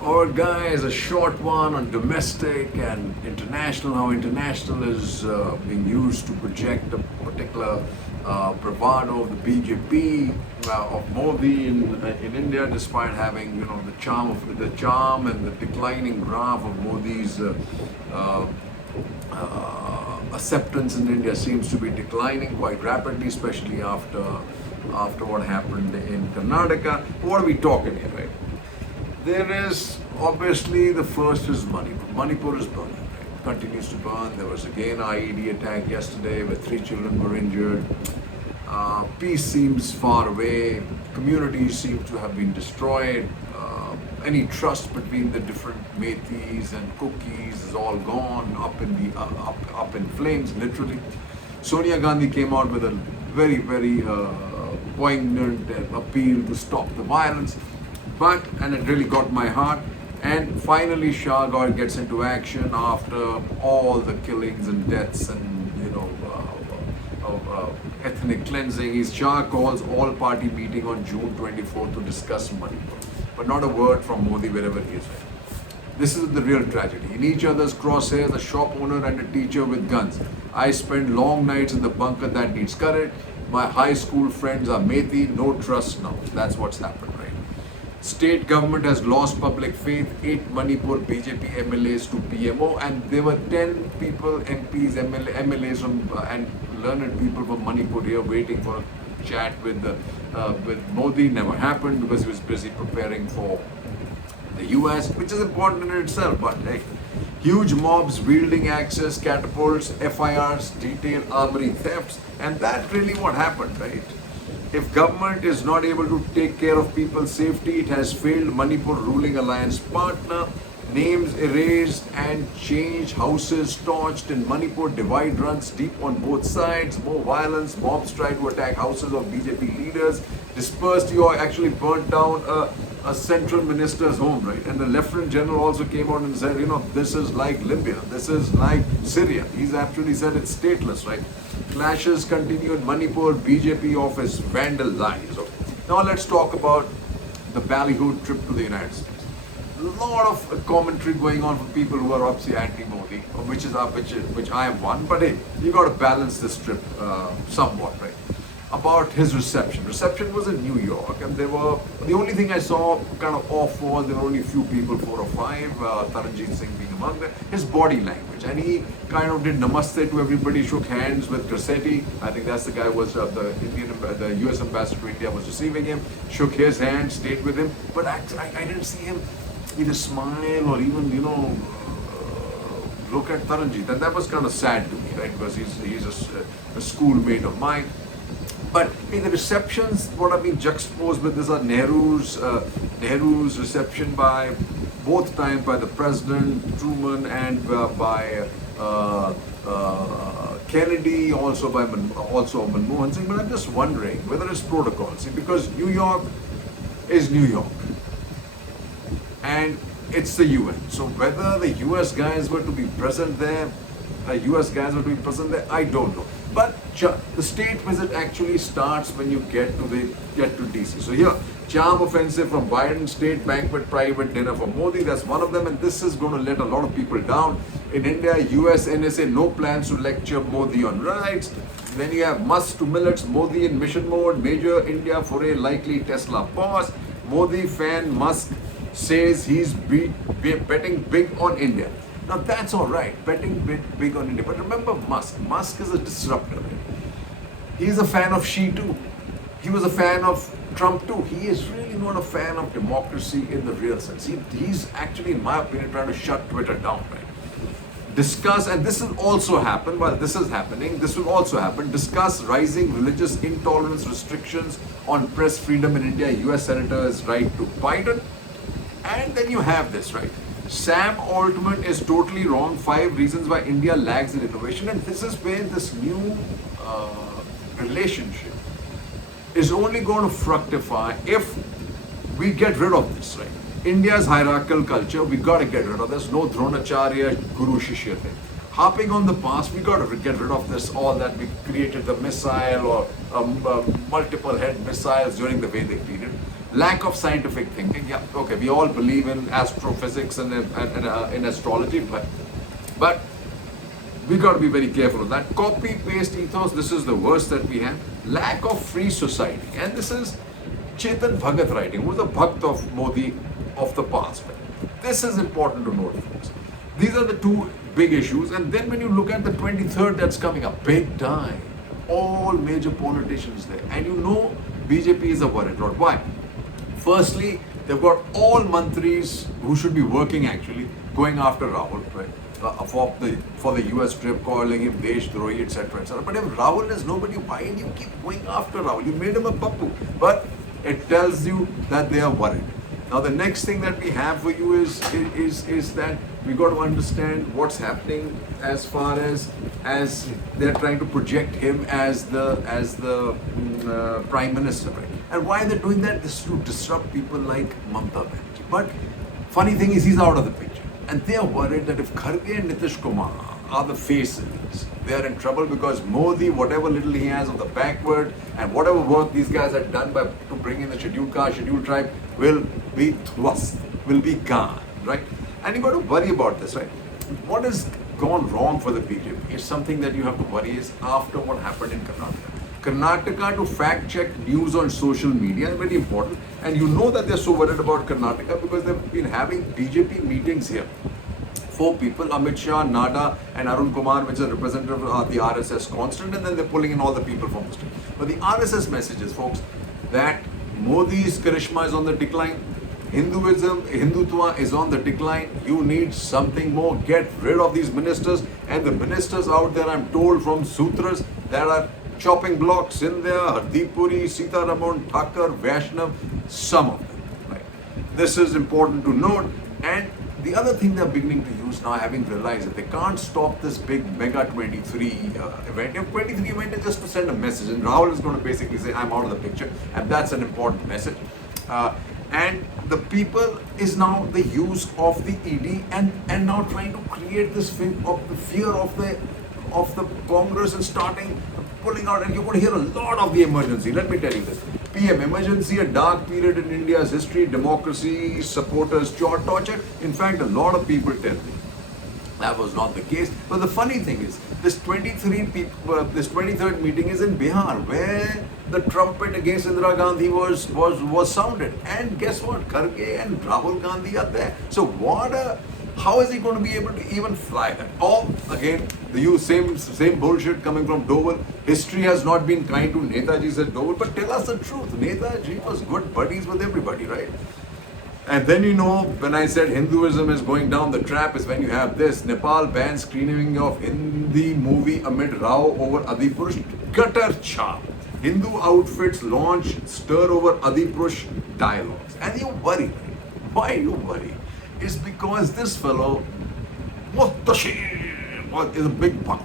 Our guys, a short one on domestic and international. How international is being used to project a particular bravado of the BJP of Modi in India, despite having the charm and the declining graph of Modi's acceptance in India seems to be declining quite rapidly, especially after what happened in Karnataka. What are we talking here, right? There is obviously the first is Manipur. Manipur is burning, right? Continues to burn. There was again IED attack yesterday where 3 children were injured. Peace seems far away. Communities seem to have been destroyed. Any trust between the different Metis and cookies is all gone, up in flames, literally. Sonia Gandhi came out with a very poignant appeal to stop the violence, and it really got my heart. And finally, Shah gets into action after all the killings and deaths and ethnic cleansing. Shah calls all-party meeting on June 24th to discuss Manipur, but not a word from Modi wherever he is. This is the real tragedy. In each other's crosshairs, a shop owner and a teacher with guns. I spend long nights in the bunker that needs courage. My high school friends are Methi, no trust now. That's what's happened, right? State government has lost public faith. 8 Manipur BJP MLAs to PMO, and there were 10 people, MPs, MLAs and learned people from Manipur here waiting for a chat with Modi. Never happened because he was busy preparing for the US, which is important in itself. But hey, huge mobs wielding axes, catapults, FIRs, detail armory thefts, and that's really what happened, right? If government is not able to take care of people's safety, it has failed Manipur ruling alliance partner. Names erased and changed, houses torched in Manipur, divide runs deep on both sides, more violence, mobs try to attack houses of BJP leaders, dispersed, you actually burnt down a central minister's home, right? And the Lieutenant General also came out and said, this is like Libya, this is like Syria. He's actually said it's stateless, right? Clashes continue in Manipur, BJP office vandalized. Okay. Now let's talk about the ballyhoo trip to the United States. A lot of commentary going on for people who are obviously anti-Modi, which I am one. But hey, you got to balance this trip somewhat, right? About his reception. Reception was in New York, and the only thing I saw kind of off was there were only a few people, 4 or 5, Taranjeet Singh being among them. His body language, and he kind of did namaste to everybody, shook hands with Grassetti. I think that's the guy who was the US ambassador to India was receiving him, shook his hand, stayed with him. But I didn't see him either smile or even look at Taranjeet, and that was kind of sad to me, right? Because he's a schoolmate of mine. But in the receptions, what have been juxtaposed with this are Nehru's reception by both times by the president Truman and by Kennedy, also by Manmohan Singh. But I'm just wondering whether it's protocol. See, because New York is New York, and it's the UN. So whether the US guys were to be present there, I don't know. But the state visit actually starts when you get to DC. So here, charm offensive from Biden, state banquet, private dinner for Modi. That's one of them, and this is going to let a lot of people down. In India, US NSA no plans to lecture Modi on rights. Then you have Musk to millets, Modi in mission mode. Major India foray likely, Tesla pause. Modi fan Musk says he's betting big on India. Now that's all right, betting big on India. But remember Musk. Musk is a disruptor. He's a fan of Xi too. He was a fan of Trump too. He is really not a fan of democracy in the real sense. He's actually, in my opinion, trying to shut Twitter down. Right? Discuss, and this will also happen while this is happening, this will also happen, discuss rising religious intolerance restrictions on press freedom in India. US Senators write to Biden. And then you have this, right? Sam Altman is totally wrong. 5 reasons why India lags in innovation. And this is where this new relationship is only going to fructify if we get rid of this, right? India's hierarchical culture, we got to get rid of this. No Dronacharya, Guru Shishya thing. Harping on the past, we got to get rid of this, all that we created the missile or multiple head missiles during the Vedic period. Lack of scientific thinking. Yeah, okay, we all believe in astrophysics and in astrology, but we got to be very careful of that. Copy paste ethos, this is the worst that we have. Lack of free society, and this is Chetan Bhagat writing, who was a Bhakt of Modi of the past. This is important to note, folks. These are the two big issues, and then when you look at the 23rd that's coming up, big time, all major politicians there, and you know BJP is a worried rod. Why? Firstly, they've got all mantris who should be working actually going after Rahul, right? For the US trip, calling him Deshdrohi, etc., etc. But if Rahul is nobody, why do you keep going after Rahul? You made him a pappu. But it tells you that they are worried. Now the next thing that we have for you is that we got to understand what's happening as far as they're trying to project him as the prime minister, right? And why they're doing that is to disrupt people like Mamata Banerjee. But funny thing is he's out of the picture. And they are worried that if Kharge and Nitish Kumar are the faces, they are in trouble because Modi, whatever little he has of the backward and whatever work these guys have done to bring in the scheduled caste, scheduled tribe will be thrust, will be gone, right? And you got to worry about this, right? What has gone wrong for the BJP is something that you have to worry is after what happened in Karnataka. Karnataka, to fact check news on social media is very important, and you know that they're so worried about Karnataka because they've been having BJP meetings here. 4 people, Amit Shah, Nada and Arun Kumar, which is representative of the RSS constant, and then they're pulling in all the people from the state. But the RSS messages, folks, that Modi's charisma is on the decline, Hindutva is on the decline, you need something more, get rid of these ministers, and the ministers out there, I'm told from Sutras, there are chopping blocks in there, Hardeep Puri, Sitaramon, Thakur, Vaishnav, some of them. Right? This is important to note. And the other thing they're beginning to use now, having realized that they can't stop this big mega 23 event. If 23 event is just to send a message, and Rahul is going to basically say, I'm out of the picture, and that's an important message. And the people is now the use of the ED and now trying to create this fear of the Congress and starting pulling out, and you're going to hear a lot of the emergency. Let me tell you this. PM, emergency, a dark period in India's history, democracy, supporters, torture. In fact, a lot of people tell me that was not the case. But the funny thing is, this 23rd meeting is in Bihar, where the trumpet against Indira Gandhi was sounded. And guess what? Kharge and Rahul Gandhi are there. So how is he going to be able to even fly that? Or again, the same bullshit coming from Doval. History has not been kind to Netaji, said Doval, but tell us the truth. Netaji was good buddies with everybody, right? And then when I said Hinduism is going down the trap is when you have this. Nepal bans screening of Hindi movie amid row over Adipurush gutter chop. Hindu outfits launch stir over Adipurush dialogues. And you worry, right? Why you worry? Is because this fellow, is a big buck,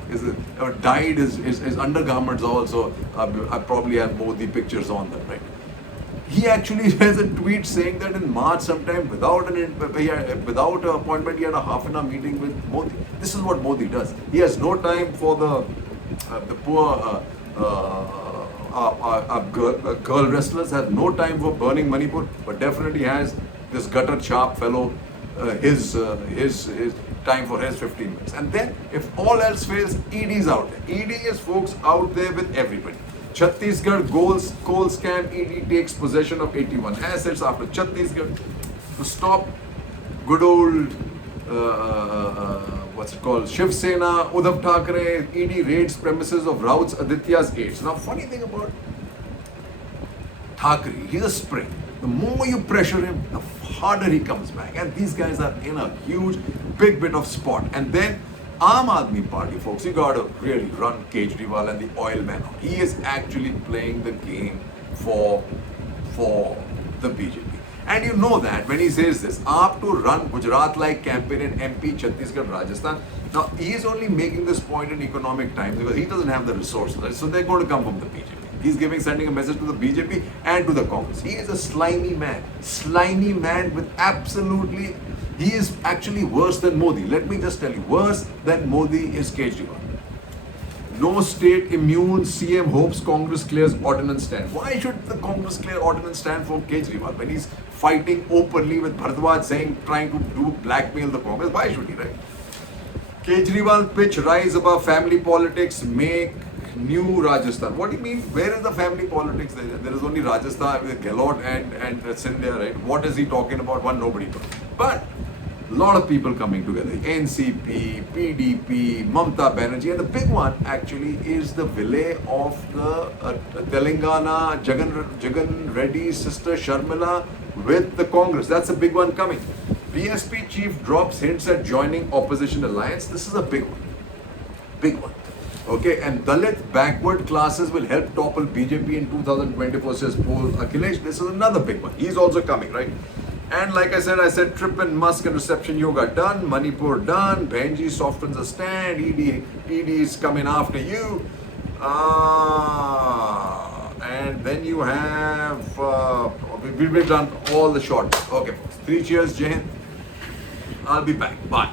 dyed his undergarments also. I probably have Modi pictures on them, right? He actually has a tweet saying that in March sometime without an appointment, he had a half an hour meeting with Modi. This is what Modi does. He has no time for the poor girl wrestlers, have no time for burning Manipur, but definitely has this gutter sharp fellow his time for his 15 minutes. And then if all else fails, ED is out there. ED is folks out there with everybody. Chhattisgarh coal scam, ED takes possession of 81 assets after Chhattisgarh to stop good old Shiv Sena, Uddhav Thackeray. ED raids premises of Raut's Aditya's aides. Now funny thing about Thackeray, he's a spring. The more you pressure him, the harder he comes back. And these guys are in a huge, big bit of spot. And then Aam Aadmi Party, folks, you got to really run Kejriwal and the oil man out. He is actually playing the game for the BJP. And you know that when he says this, aap to run Gujarat-like campaign in MP, Chhattisgarh, Rajasthan. Now, he is only making this point in economic times because he doesn't have the resources. So they're going to come from the BJP. He's sending a message to the BJP and to the Congress. He is a slimy man with absolutely, he is actually worse than Modi. Let me just tell you, worse than Modi is Kejriwal. No state immune. CM hopes Congress clears ordinance stand. Why should the Congress clear ordinance stand for Kejriwal when he's fighting openly with Bharadwaj saying, trying to do blackmail the Congress? Why should he, right? Kejriwal pitch rise above family politics, make new Rajasthan. What do you mean? Where is the family politics? There is only Rajasthan with Gehlot and Sindhya, right? What is he talking about? One, nobody knows. But a lot of people coming together. NCP, PDP, Mamata Banerjee, and the big one actually is the villain of the Telangana, Jagan Reddy's sister Sharmila with the Congress. That's a big one coming. BSP chief drops hints at joining opposition alliance. This is a big one. Big one. Okay, and Dalit backward classes will help topple BJP in 2024, says Paul Akhilesh. This is another big one. He's also coming, right? And like I said Trip and Musk and reception yoga done, Manipur done, Benji softens a stand, ED is coming after you. And then you have, we've done all the short. Okay, folks. 3 cheers, Jai Hind. I'll be back. Bye.